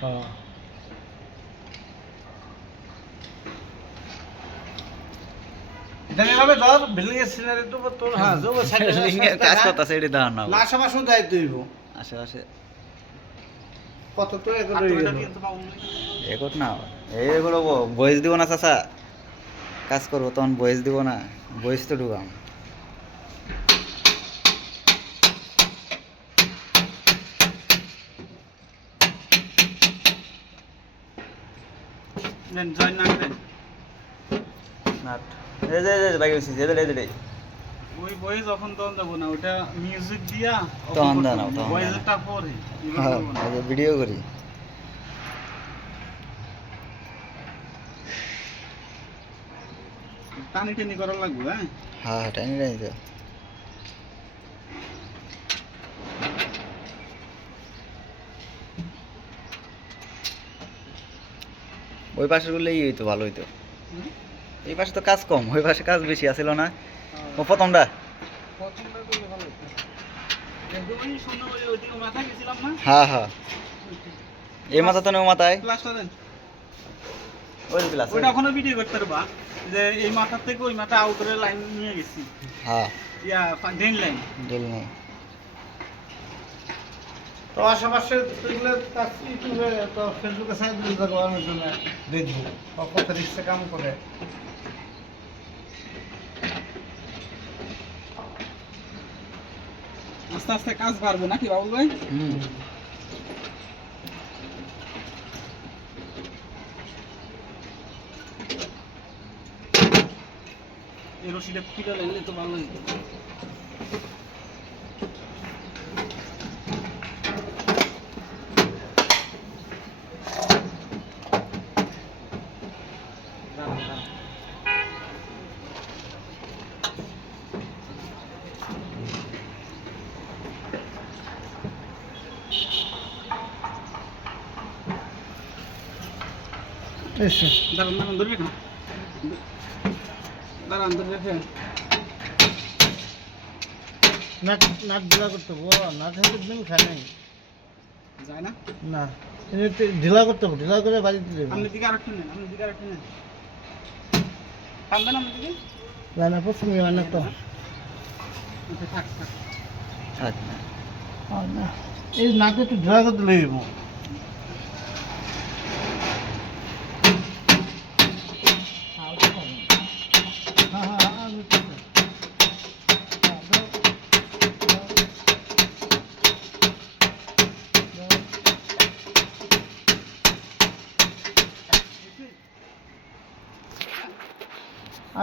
হ্যাঁ এভাবে ধর বিল্ডিং এর সিনারি তো তোর হ্যাঁ জব বিল্ডিং এর কাজ করতেছে এটি দাঁড়ান না না আশেপাশে দায়িত্ব দিব আশেপাশে কত তো এগুলো এগোট না এইগুলো বয়স দিব না চাচা কাজ করবো তখন বয়স দিব না বয়স তো ঢুকাম জয়েন না করেন নাট এই যে বাইক হইছে এই ওই বয়ে যখন তখন দেবো না ওটা মিউজিক দিয়া তখন দাও না তখন বয়েজটা পরে হ্যাঁ আগে ভিডিও করি টানি টানি করা লাগবে হ্যাঁ হ্যাঁ টাইনি টাইনি তো ওই পাশের গুলোই হইতো ভালো হইতো এই পাশে তো কাজ কম ওই পাশে কাজ বেশি আছিল না ও প্রথমটা হ্যাঁ হ্যাঁ এই মাথা তো নেই মাথায় ওই ক্লাস ওইটা এখনো ভিডিও করতে পারবা যে এই মাথার থেকে ওই মাথা আউটডোরের লাইন নিয়ে গেছি হ্যাঁ ইয়া ড্রেন লাইন ডেল নেই তো আশেপাশে তুইগুলো ইউটিউবে তো ফেসবুকে সাইড দিতে থাকবো আমি জন্য দেখবো কত রিক্সে কাম করে আস্তে আস্তে কাজ বাড়বে নাকি বাবুল ভাই এই রশিটা খুঁড়ে নিলে তো ভালো হইতো দাঁড়ান ধরবি না দাঁড়ান ধরবে নাট নাট ঢিলা করতে হবো নাট হলে একদম খায় নাই যায় না না ঢিলা করতে হবে ঢিলা করে বাড়িতে দেবে আপনি দিকে আরেকটু নেন আপনি দিকে আরেকটু নেন টানবেন আপনি দিকে যায় না প্রথমে অনেক তো থাক থাক থাক না এই নাটে একটু ঢিলা করতে লেগে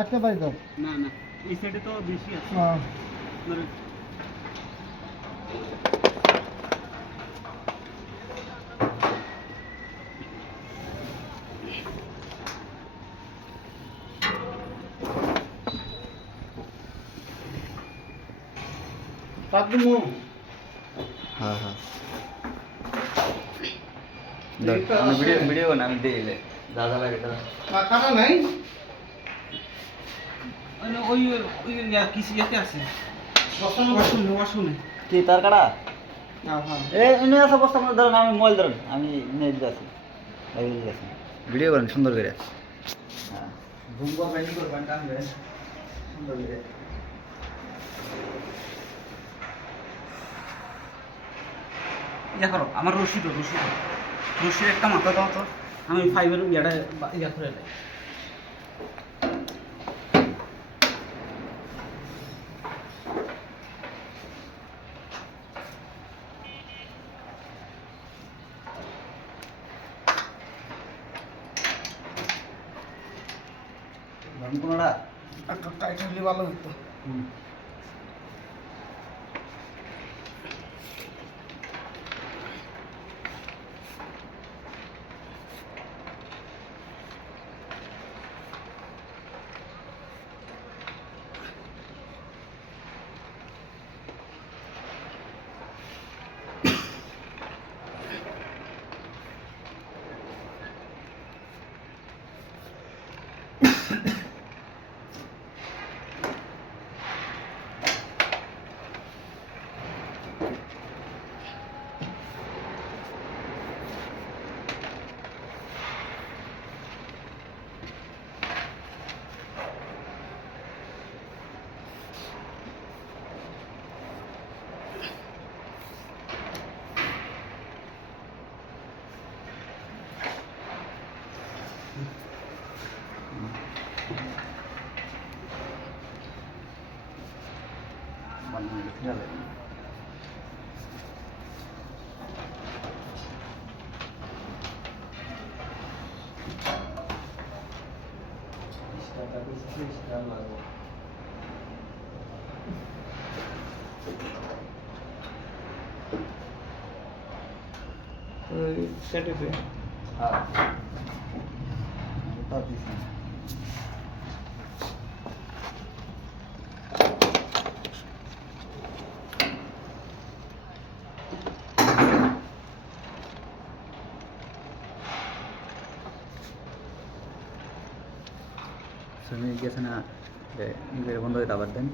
আচ্ছা ভাই তো না না এই সাইডে তো বেশি আছে হ্যাঁ পাদমু হ্যাঁ হ্যাঁ আমি ভিডিও না আমি দিলে দাদা লাগে দাদা মাথাটা নাই ওই ওই ওই কিছু যেতে আছে কি তার কাটা হ্যাঁ এনে আছে বস্তা মধ্যে ধরেন আমি মোবাইল ধরেন আমি নেট আছি ভিডিও করেন সুন্দর করে হ্যাঁ জুম করবেন করবেন টানবেন সুন্দর করে ইয়া করো আমার রশির একটা মাথা দাও তো আমি ফাইবার ইয়াটা ইয়া করে দেয় কোনটা একটা টাইট হলে ভালো হতো কেটেছে গেছে না বন্ধ হয়ে আবার দেন